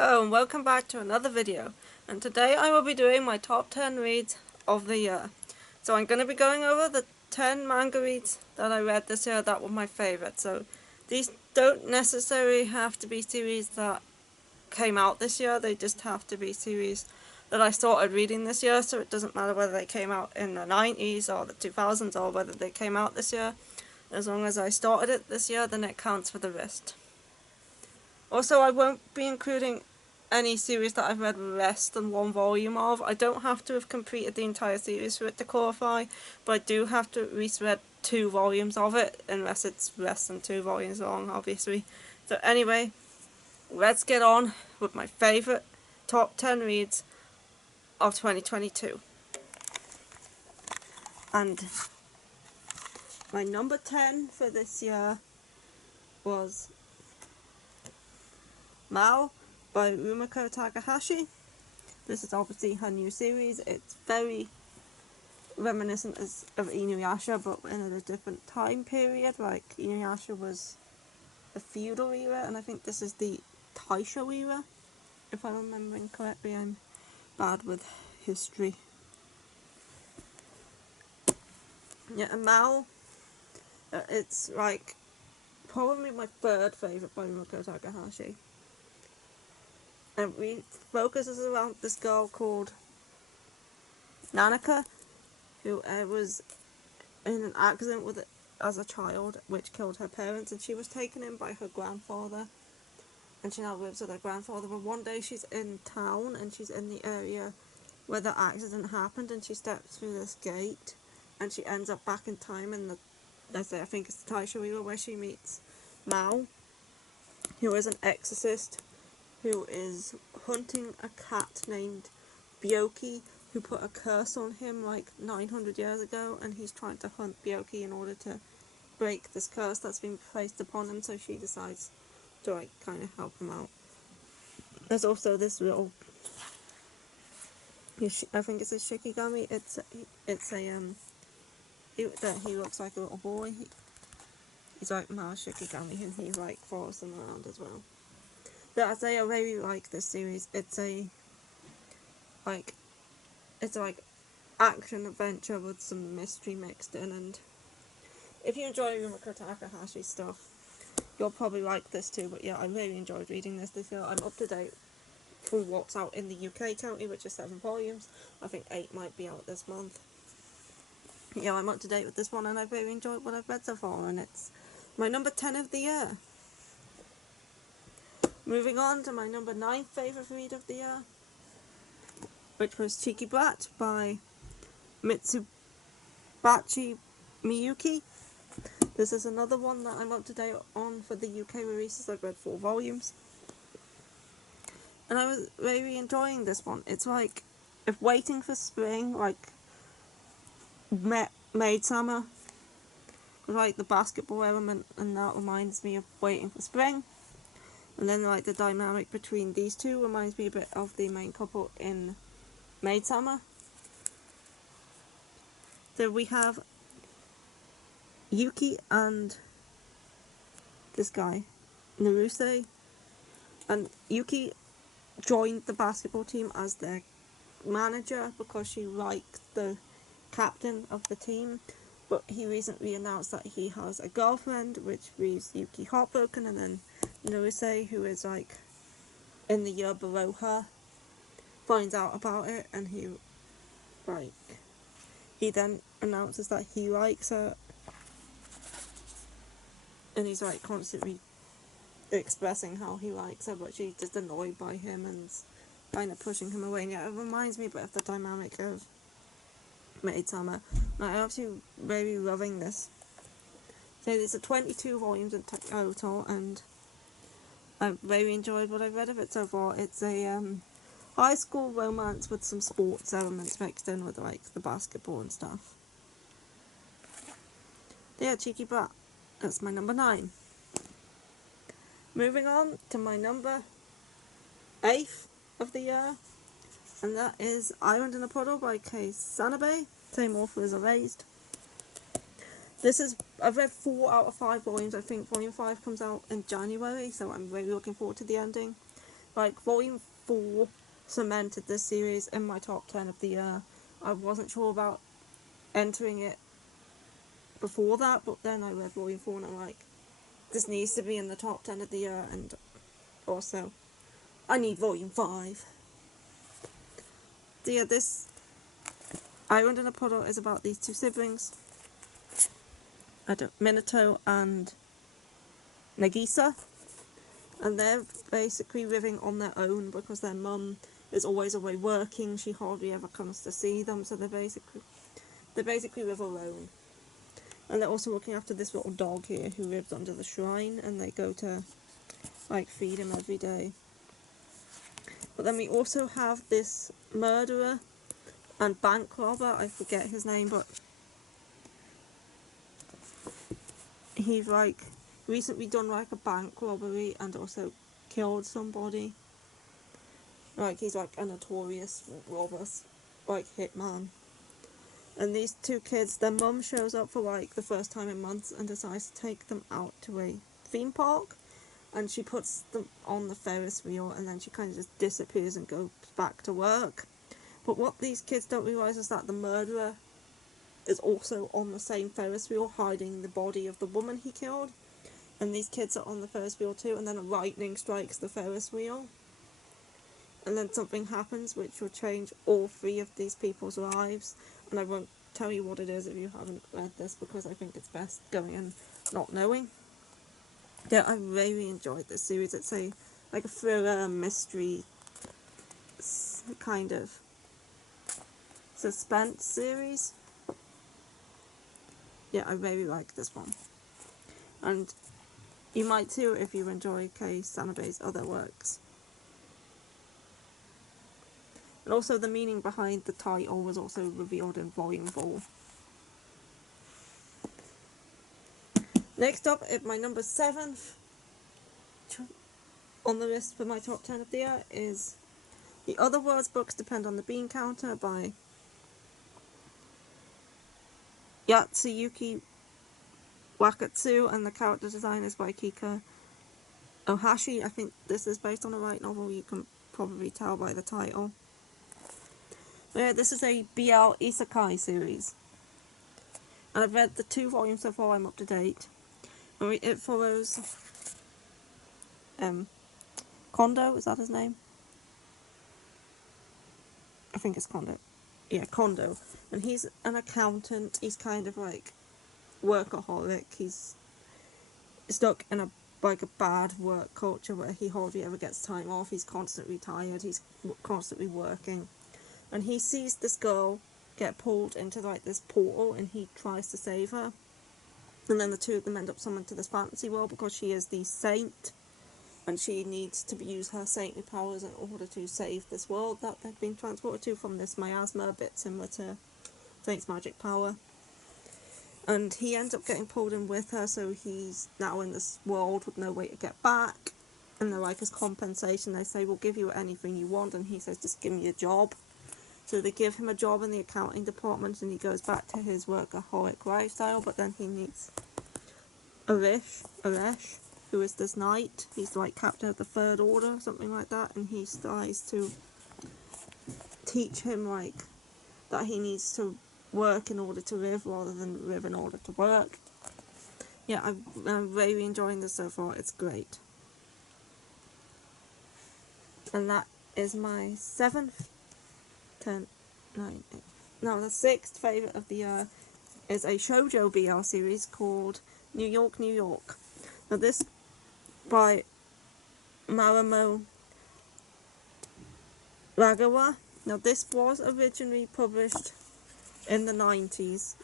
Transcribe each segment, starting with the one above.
Hello and welcome back to another video, and today I will be doing my top 10 reads of the year. So I'm going to be going over the 10 manga reads that I read this year that were my favourite. So these don't necessarily have to be series that came out this year, they just have to be series that I started reading this year, so it doesn't matter whether they came out in the 90s or the 2000s or whether they came out this year. As long as I started it this year, then it counts for the rest. Also, I won't be including any series that I've read less than one volume of. I don't have to have completed the entire series for it to qualify, but I do have to at least read 2 volumes of it, unless it's less than 2 volumes long, obviously. So anyway, let's get on with my favourite top 10 reads of 2022. And my number 10 for this year was Mao by Rumiko Takahashi. This is obviously her new series. It's very reminiscent of Inuyasha, but in a different time period. Like, Inuyasha was the feudal era, and I think this is the Taisho era, if I'm remembering correctly. I'm bad with history. Yeah, and Mao, it's like probably my third favourite by Rumiko Takahashi. And it focuses around this girl called Nanaka, who was in an accident with it as a child, which killed her parents, and she was taken in by her grandfather, and she now lives with her grandfather. But one day she's in town, and she's in the area where the accident happened, and she steps through this gate, and she ends up back in time in the, I think it's the Taisho era, where she meets Mao, who is an exorcist, who is hunting a cat named Byoki, who put a curse on him like 900 years ago, and he's trying to hunt Byoki in order to break this curse that's been placed upon him, so she decides to like kind of help him out. There's also this little, I think it's a Shikigami, he looks like a little boy. He's like Mao Shikigami, and he like follows them around as well. But I say I really like this series. It's like action adventure with some mystery mixed in, and if you enjoy Rumiko Takahashi stuff, you'll probably like this too. But yeah, I really enjoyed reading this year. I'm up to date from what's out in the UK currently, which is 7 volumes. I think 8 might be out this month. Yeah, I'm up to date with this one, and I've really enjoyed what I've read so far, and it's my number 10 of the year. Moving on to my number 9 favourite read of the year, which was Cheeky Brat by Mitsubachi Miyuki. This is another one that I'm up to date on for the UK releases. I've read 4 volumes. And I was really enjoying this one. It's like, if waiting for spring, like Maid Summer, like the basketball element, and that reminds me of Waiting for Spring. And then like the dynamic between these two reminds me a bit of the main couple in Maid Summer. So we have Yuki and this guy, Naruse. And Yuki joined the basketball team as their manager because she liked the captain of the team. But he recently announced that he has a girlfriend, which leaves Yuki heartbroken, and then Naruse, who is like in the year below her, finds out about it, and he then announces that he likes her, and he's like constantly expressing how he likes her, but she's just annoyed by him and kind of pushing him away. And yeah, it reminds me a bit of the dynamic of Maid Summer. I'm actually really loving this. So there's 22 volumes in total, and I've really enjoyed what I've read of it so far. It's a high school romance with some sports elements mixed in with like the basketball and stuff. Yeah, Cheeky Brat. That's my number 9. Moving on to my number 8 of the year, and that is Island in a Puddle by Kei Sanabe, same author as Erased. I've read 4 out of 5 volumes. I think volume 5 comes out in January, so I'm really looking forward to the ending. like Volume 4 cemented this series in my top 10 of the year. I wasn't sure about entering it before that, but then I read Volume 4 and I'm like, this needs to be in the top 10 of the year, and also, I need Volume 5. So yeah, this Island in a Puddle is about these two siblings, Minato and Nagisa, and they're basically living on their own because their mum is always away working. She hardly ever comes to see them, so they basically live alone. And they're also looking after this little dog here who lives under the shrine, and they go to like feed him every day. But then we also have this murderer and bank robber, I forget his name, but he's like recently done like a bank robbery and also killed somebody. Like he's like a notorious robber, like hitman. And these two kids, their mum shows up for like the first time in months and decides to take them out to a theme park, and she puts them on the Ferris wheel and then she kind of just disappears and goes back to work. But what these kids don't realise is that the murderer is also on the same Ferris wheel, hiding the body of the woman he killed. And these kids are on the Ferris wheel too, and then a lightning strikes the Ferris wheel. And then something happens which will change all three of these people's lives. And I won't tell you what it is if you haven't read this, because I think it's best going and not knowing. Yeah, I really enjoyed this series. It's like a thriller, mystery, kind of suspense series. Yeah, I really like this one. And you might too if you enjoy Kei Sanabe's other works. And also the meaning behind the title was also revealed in Volume 4. Next up, at my number 7 on the list for my top 10 of the year is The Other World's Books Depend on the Bean Counter by Yatsuyuki Wakatsu, and the character design is by Kika Ohashi. I think this is based on a light novel, you can probably tell by the title. Yeah, this is a BL Isekai series. And I've read the 2 volumes so far, I'm up to date. And it follows Kondo, is that his name? I think it's Kondo. Yeah, Kondo. And he's an accountant, he's kind of like workaholic, he's stuck in a bad work culture where he hardly ever gets time off, he's constantly tired, he's constantly working. And he sees this girl get pulled into like this portal and he tries to save her. And then the two of them end up summoned to this fantasy world because she is the saint and she needs to use her saintly powers in order to save this world that they've been transported to from this miasma, a bit similar to Saint's magic power. And he ends up getting pulled in with her, so he's now in this world with no way to get back. And they're like, as compensation, they say, we'll give you anything you want, and he says, just give me a job. So they give him a job in the accounting department, and he goes back to his workaholic lifestyle, but then he meets Aresh, who is this knight. He's like captain of the Third Order, something like that, and he tries to teach him like that he needs to work in order to live rather than live in order to work. Yeah, I'm really enjoying this so far, it's great. And that is my 7th, 10, 9, 8, no, the 6th favourite of the year is a shoujo BL series called New York, New York. Now this by Maramo Ragawa. Now this was originally published in the 90s.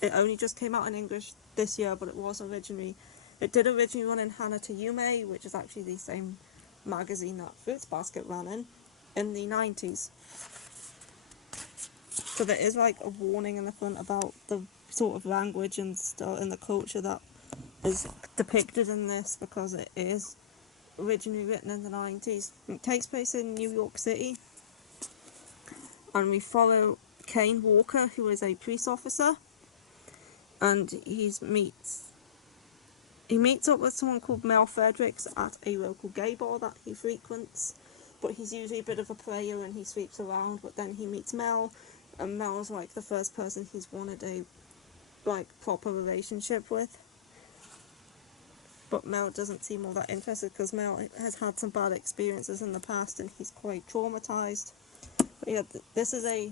It only just came out in English this year, but it did originally run in Hana to Yume, which is actually the same magazine that Fruits Basket ran in the 90s. So there is like a warning in the front about the sort of language and stuff and the culture that is depicted in this, because it is originally written in the 90s. It takes place in New York City, and we follow Kane Walker, who is a police officer, and he meets up with someone called Mel Fredericks at a local gay bar that he frequents, but he's usually a bit of a prayer and he sweeps around, but then he meets Mel, and Mel's like the first person he's wanted a like proper relationship with. But Mel doesn't seem all that interested because Mel has had some bad experiences in the past and he's quite traumatized. But yeah, this is a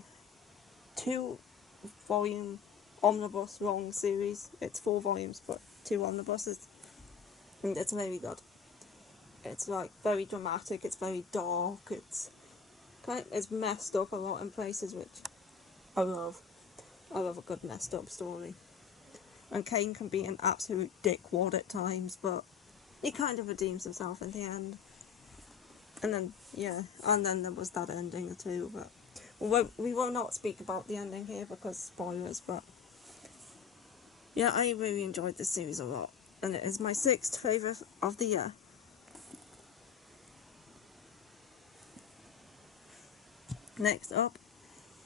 2-volume omnibus long series. It's 4 volumes but 2 omnibuses, and it's very good. It's like very dramatic, it's very dark, it's messed up a lot in places, which I love. I love a good messed up story. And Kane can be an absolute dickwad at times, but he kind of redeems himself in the end. And then, yeah, and then there was that ending too, but we will not speak about the ending here because spoilers, but yeah, I really enjoyed this series a lot, and it is my 6th favourite of the year. Next up,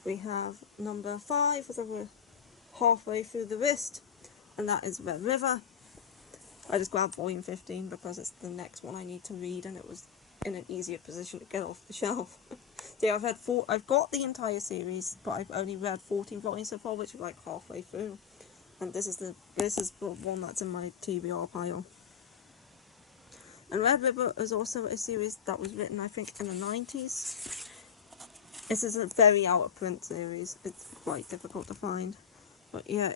we have number 5, so we're halfway through the list, and that is Red River. I just grabbed volume 15 because it's the next one I need to read, and it was in an easier position to get off the shelf. So yeah, I've got the entire series, but I've only read 14 volumes so far, which is like halfway through. And this is the one that's in my TBR pile. And Red River is also a series that was written, I think, in the 90s. This is a very out of print series. It's quite difficult to find. But yeah,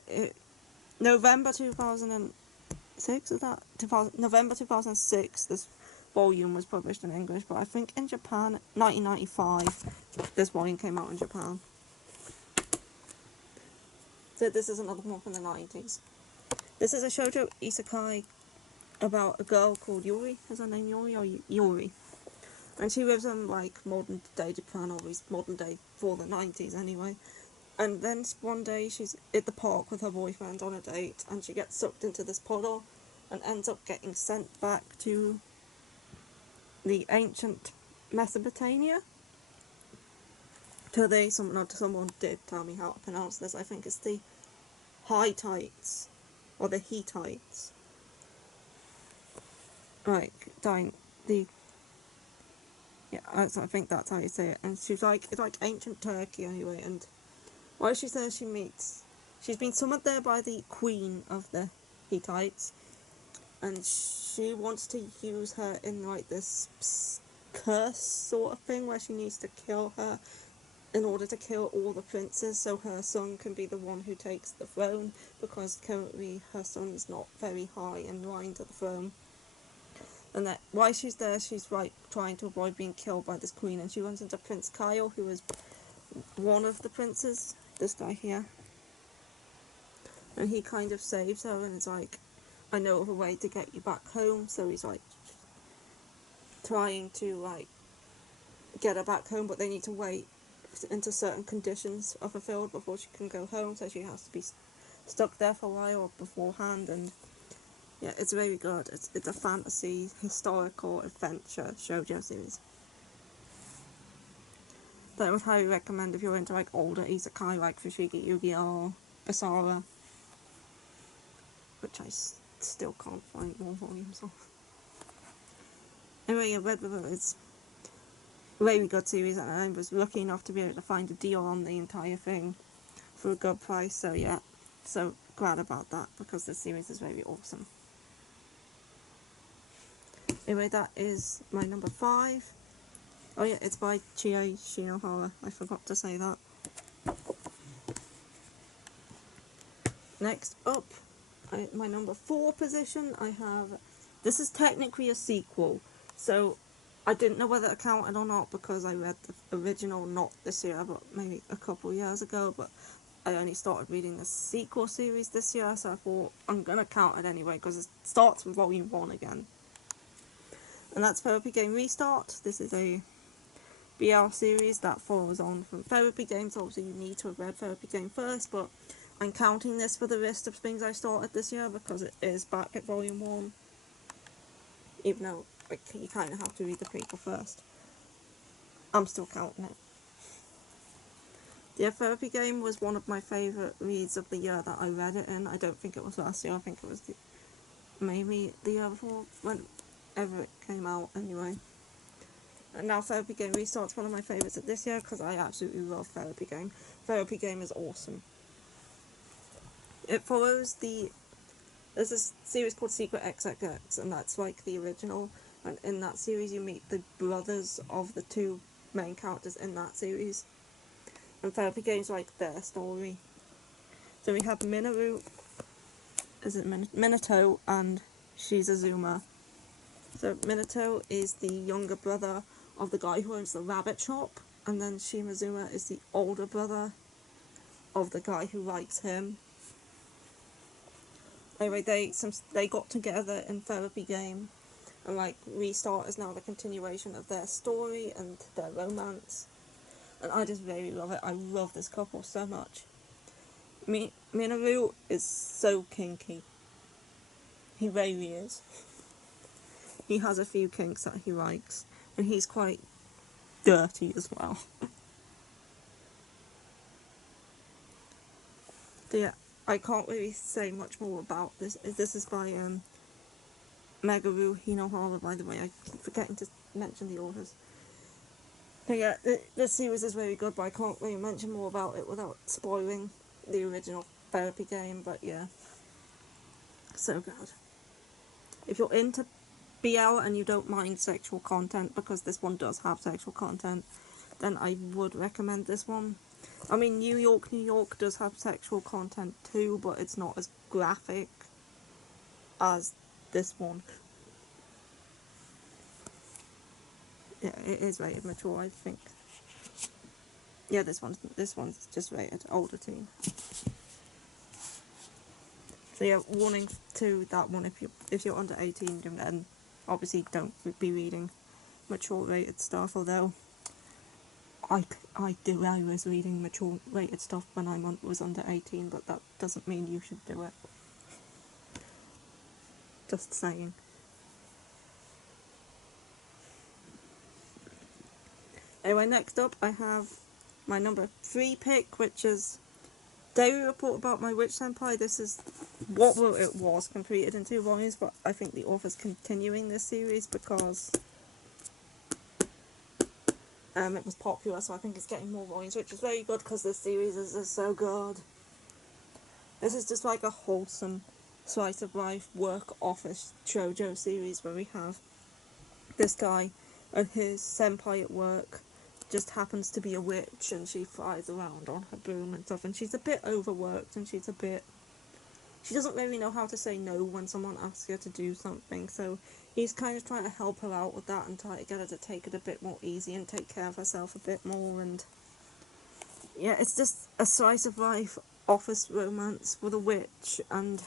November 2006, is that? November 2006, this volume was published in English, but I think in Japan, 1995, this volume came out in Japan. So this is another one from the 90s. This is a shoujo isekai about a girl called Yuri. Is her name Yuri or Yuri? And she lives in like modern day Japan, or at least modern day for the 90s anyway. And then one day she's at the park with her boyfriend on a date, and she gets sucked into this puddle and ends up getting sent back to the ancient Mesopotamia. Someone did tell me how to pronounce this. I think it's the Hittites or the Hittites. I think that's how you say it. And she's like, it's like ancient Turkey anyway. And while she's there, she's been summoned there by the queen of the Hittites, and she wants to use her in like this curse sort of thing where she needs to kill her in order to kill all the princes, so her son can be the one who takes the throne, because currently her son's not very high in line to the throne. And that while she's there, she's trying to avoid being killed by this queen, and she runs into Prince Kyle, who is one of the princes, this guy here. And he kind of saves her and is like, I know of a way to get you back home. So he's like trying to like get her back home, but they need to wait until certain conditions are fulfilled before she can go home, so she has to be stuck there for a while beforehand. And yeah, it's very good. It's a fantasy historical adventure shoujo series that I would highly recommend if you're into like older isekai like Fushigi Yu-Gi-Oh, Basara, which I still can't find more volumes of. Anyway, yeah, Red River is a very good series, and I was lucky enough to be able to find a deal on the entire thing for a good price, so yeah, so glad about that, because this series is very awesome. Anyway, that is my number 5. Oh yeah, it's by Chie Shinohara, I forgot to say that. Next up, my number 4 position, I have, this is technically a sequel, so I didn't know whether it counted or not because I read the original not this year, but maybe a couple years ago, but I only started reading the sequel series this year, so I thought I'm going to count it anyway because it starts from volume 1 again. And that's Therapy Game Restart. This is a BL series that follows on from Therapy Game, so obviously you need to have read Therapy Game first, but I'm counting this for the list of things I started this year because it is back at volume 1, even though you kind of have to read the prequel first. I'm still counting it. The Therapy Game was one of my favourite reads of the year that I read it in. I don't think it was last year, I think it was maybe the year before, whenever it came out anyway. And now Therapy Game Restart's one of my favourites of this year because I absolutely love Therapy Game. Therapy Game is awesome. It follows there's a series called Secret XXX, and that's like the original, and in that series you meet the brothers of the two main characters in that series. And Therapy Game's like their story. So we have Minato and Shizazuma. So Minato is the younger brother of the guy who owns the rabbit shop, and then Shimazuma is the older brother of the guy who likes him. Anyway, they got together in Therapy Game, and like Restart is now the continuation of their story and their romance, and I just really love it. I love this couple so much. Minoru is so kinky. He really is. He has a few kinks that he likes, and he's quite dirty as well. But yeah, I can't really say much more about this. This is by Megaru Hinohara, by the way. I keep forgetting to mention the authors. But yeah, this series is very good, but I can't really mention more about it without spoiling the original Therapy Game. But yeah, so good. If you're into BL and you don't mind sexual content, because this one does have sexual content, then I would recommend this one. I mean, New York does have sexual content too, but it's not as graphic as this one. Yeah, it is rated mature, I think. Yeah, this one's just rated older teen. So yeah, warning to that one, if you're under 18, then obviously don't be reading mature rated stuff, although I was reading mature rated stuff when I was under 18, but that doesn't mean you should do it. Just saying. Anyway, next up I have my number 3 pick, which is Daily Report About My Witch Senpai. This is it was completed in 2 volumes, but I think the author's continuing this series because it was popular, so I think it's getting more volumes, which is very good because this series is so good. This is just like a wholesome slice of life work office shoujo series where we have this guy and his senpai at work just happens to be a witch, and she flies around on her broom and stuff, and she's a bit overworked, and she doesn't really know how to say no when someone asks her to do something, so he's kind of trying to help her out with that and try to get her to take it a bit more easy and take care of herself a bit more. And yeah, it's just a slice of life office romance with a witch, and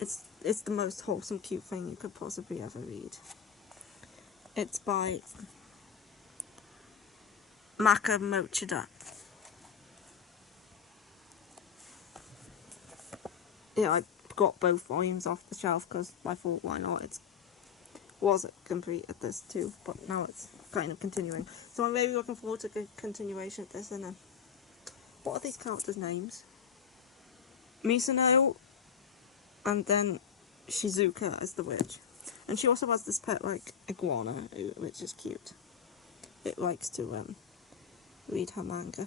it's the most wholesome, cute thing you could possibly ever read. It's by Maka Mochida. Yeah, I got both volumes off the shelf because I thought, why not? It was complete at this too, but now it's kind of continuing. So I'm really looking forward to the continuation of this. And what are these characters' names? Mizuno, and then Shizuka as the witch. And she also has this pet, like, iguana, which is cute. It likes to read her manga.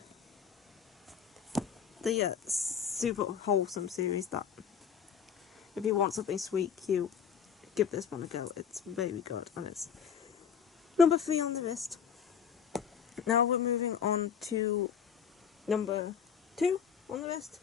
The super wholesome series that, if you want something sweet, cute, give this one a go. It's very good, and it's number 3 on the list. Now we're moving on to number 2 on the list.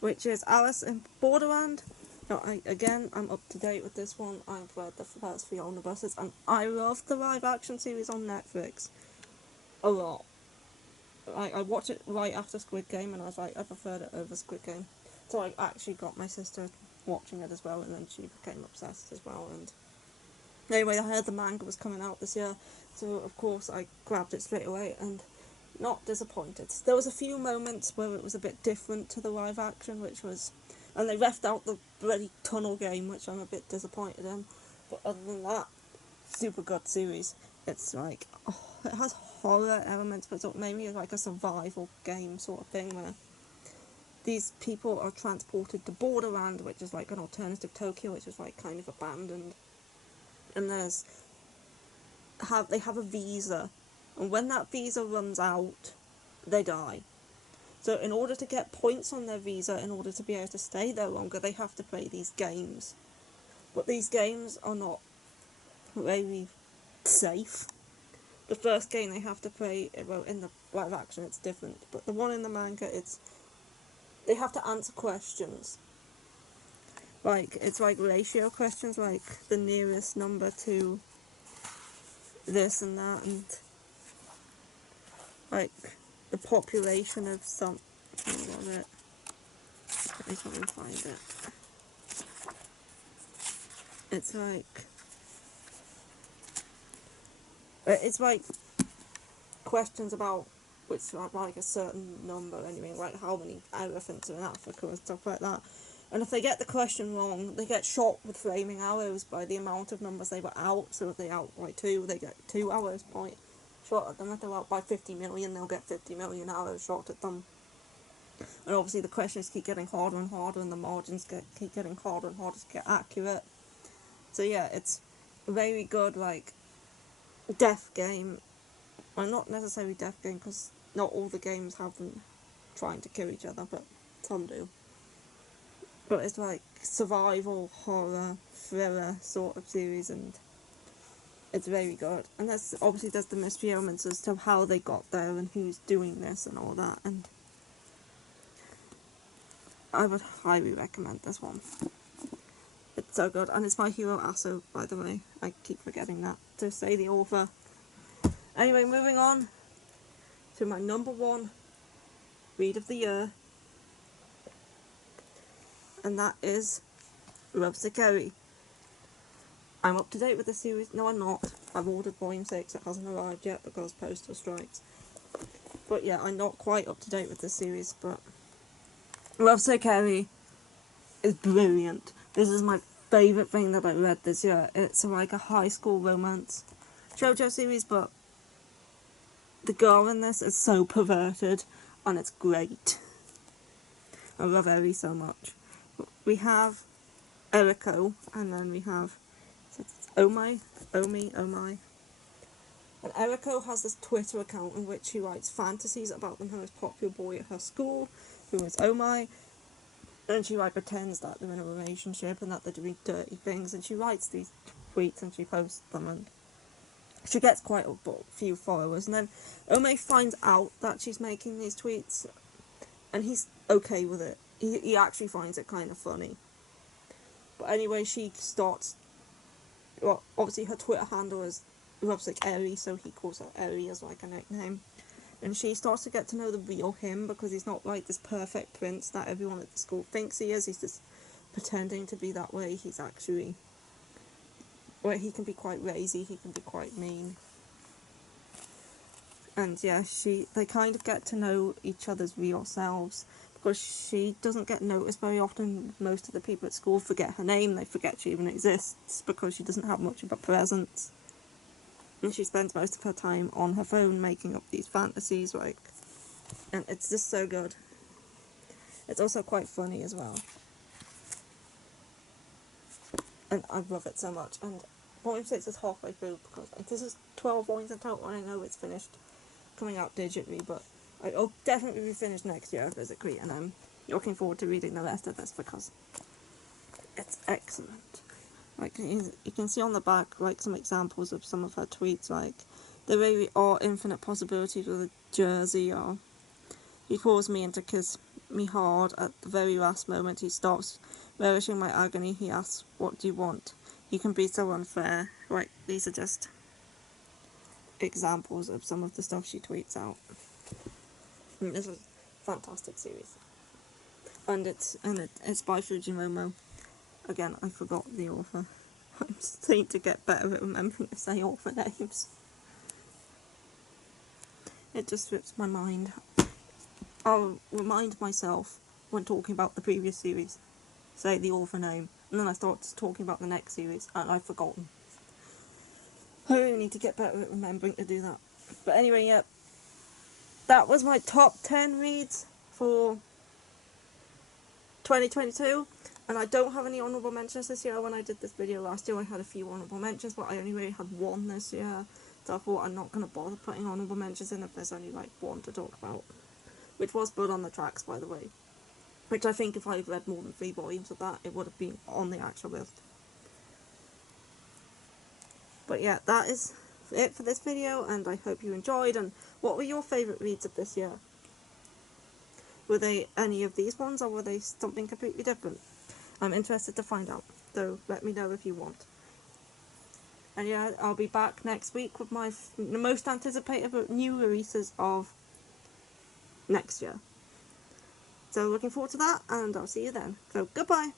Which is Alice in Borderland. Now, I'm up to date with this one. I've read the first 3 omnibuses, and I love the live action series on Netflix a lot. I watched it right after Squid Game, and I was like, I preferred it over Squid Game. So I actually got my sister watching it as well, and then she became obsessed as well. And anyway, I heard the manga was coming out this year, so of course I grabbed it straight away, and not disappointed. There was a few moments where it was a bit different to the live action, and they left out the bloody tunnel game, which I'm a bit disappointed in. But other than that, super good series. It's like, it has horror elements, but it's mainly like a survival game sort of thing where these people are transported to Borderland, which is like an alternative Tokyo, which is like kind of abandoned. And they have a visa, and when that visa runs out, they die. So in order to get points on their visa, in order to be able to stay there longer, they have to play these games. But these games are not very safe. The first game they have to play, well, in the live action it's different, but the one in the manga, they have to answer questions. Like, it's like ratio questions, like the nearest number to this and that, and like the population of some. Let me try and find it. It's like questions about which are like a certain number anyway, like how many elephants are in Africa and stuff like that. And if they get the question wrong, they get shot with flaming arrows by the amount of numbers they were out. So if they out by 2, they get 2 arrows shot at them. If they're out by 50 million, they'll get 50 million arrows shot at them. And obviously the questions keep getting harder and harder, and the margins keep getting harder and harder to get accurate. So yeah, it's a very good, like, death game. Well, not necessarily death game, because not all the games have them trying to kill each other, but some do. But it's like survival, horror, thriller sort of series, and it's very good. And there's the mystery elements as to how they got there and who's doing this and all that, and I would highly recommend this one. It's so good, and it's by Hiro Aso, by the way. I keep forgetting that to say the author. Anyway, moving on to my number 1 read of the year, and that is Love Sekeri. I'm up to date with the series. No, I'm not. I've ordered Volume 6. It hasn't arrived yet because postal strikes. But yeah, I'm not quite up to date with the series, but Love Sekeri is brilliant. This is my favourite thing that I read this year. It's like a high school romance shoujo series, but the girl in this is so perverted, and it's great. I love Eri so much. We have Eriko, and then we have Omi. And Eriko has this Twitter account in which she writes fantasies about the most popular boy at her school, who is Omi. And she like pretends that they're in a relationship and that they're doing dirty things, and she writes these tweets and she posts them, and she gets quite a few followers. And then Omi finds out that she's making these tweets, and he's okay with it. He actually finds it kind of funny. But anyway, she starts. Well, obviously her Twitter handle is Loves Eri, so he calls her Eri as like a nickname. And she starts to get to know the real him, because he's not like this perfect prince that everyone at the school thinks he is. He's just pretending to be that way. He's actually... well, he can be quite lazy, he can be quite mean. And yeah, they kind of get to know each other's real selves, because she doesn't get noticed very often. Most of the people at school forget her name, they forget she even exists, because she doesn't have much of a presence. And she spends most of her time on her phone making up these fantasies, like, and it's just so good. It's also quite funny as well. And I love it so much. And Volume 6 is halfway through, because this is 12 volumes in total, and I know it's finished coming out digitally, but I'll definitely be finished next year physically, and I'm looking forward to reading the rest of this, because it's excellent. Like, you can see on the back, like, some examples of some of her tweets, like, there really are infinite possibilities with a jersey, or he calls me in to kiss me hard. At the very last moment, he stops, relishing my agony. He asks, what do you want? You can be so unfair. Like, these are just examples of some of the stuff she tweets out. And this is a fantastic series. And it's by Fujimomo. Again, I forgot the author. I'm starting to get better at remembering to say author names. It just slips my mind. I'll remind myself when talking about the previous series, say the author name, and then I start talking about the next series, and I've forgotten. I really need to get better at remembering to do that. But anyway, yeah, that was my top 10 reads for 2022, and I don't have any honourable mentions this year. When I did this video last year I had a few honourable mentions, but I only really had one this year, so I thought I'm not going to bother putting honourable mentions in if there's only like one to talk about, which was Blood on the Tracks, by the way, which I think if I'd read more than 3 volumes of that it would have been on the actual list. But yeah, that is it for this video, and I hope you enjoyed. And what were your favourite reads of this year? Were they any of these ones, or were they something completely different? I'm interested to find out, so let me know if you want. And yeah, I'll be back next week with my most anticipated new releases of next year. So looking forward to that, and I'll see you then. So goodbye!